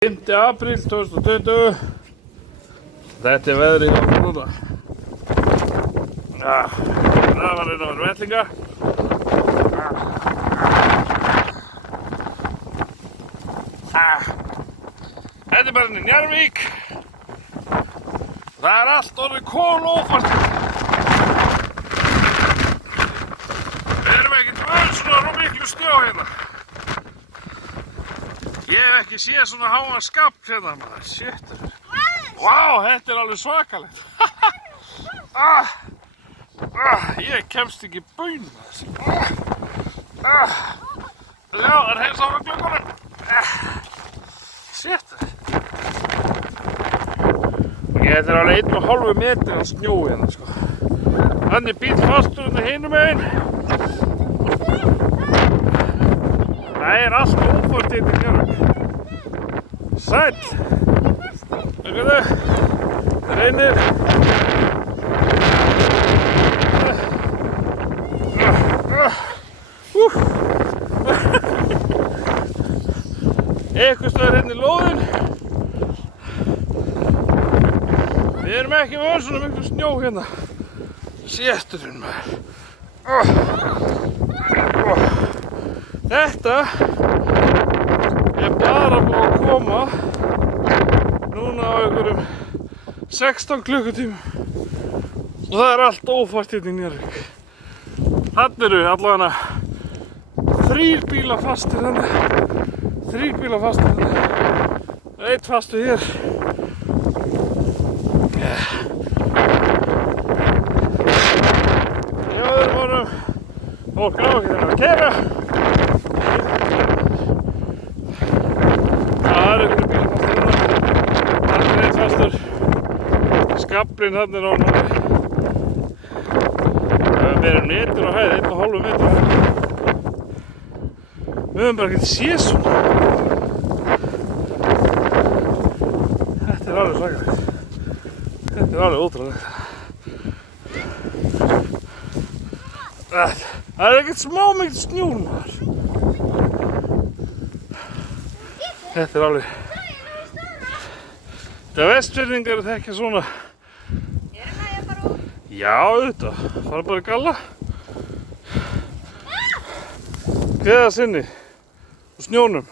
5. apríl 2020. Þetta veðrið á núna. Það var einn á vellinga. Þetta bara inn í Njarðvík. Það allt orðið kolófært. Við erum ekkert vön svona miklu snjó hérna. Ég hef ekki séð svona háan skafl hérna maður. Shit. Vá, þetta alveg svakalegt. Ég kemst ekki baun maður. Já, heilsa á gluggunum. Shit. Þetta alveg 1,5 metri af snjó hérna sko. Þannig bít fastur hérna hinum megin. Það allt ófært hérna í Njarðvík. Sæll! Það reynir. Eitthvað stöður hérna í lóðin. Við erum ekki vön svona miklu snjó hérna. Sétturinn maður. Þetta bara búið að koma núna á einhverjum 16 klukkutímum og það allt ófært hérna í Njarðvík. Þarna eru allavega 3 bílar fastir þannig. 3 bílar fastir þannig. Einn fastur hér. Já, við erum orðum fólk á ekki þeirra að keyra. Það einhverju bílar fastir hérna. Þarna einn fastur. Skaflinn þarna á náttúrulega. Við erum metur á hæð, 1,5 metri á hæð. Við höfum bara ekkert séð svona. Þetta alveg svakalegt. Þetta alveg ótrúlegt. Það ekkert smá mikið snjór maður. Þetta alveg. Þetta Vestfirðingar þekkja svona. Já, auðvitað. Fara bara í galla. Gleða sinni. Og snjónum.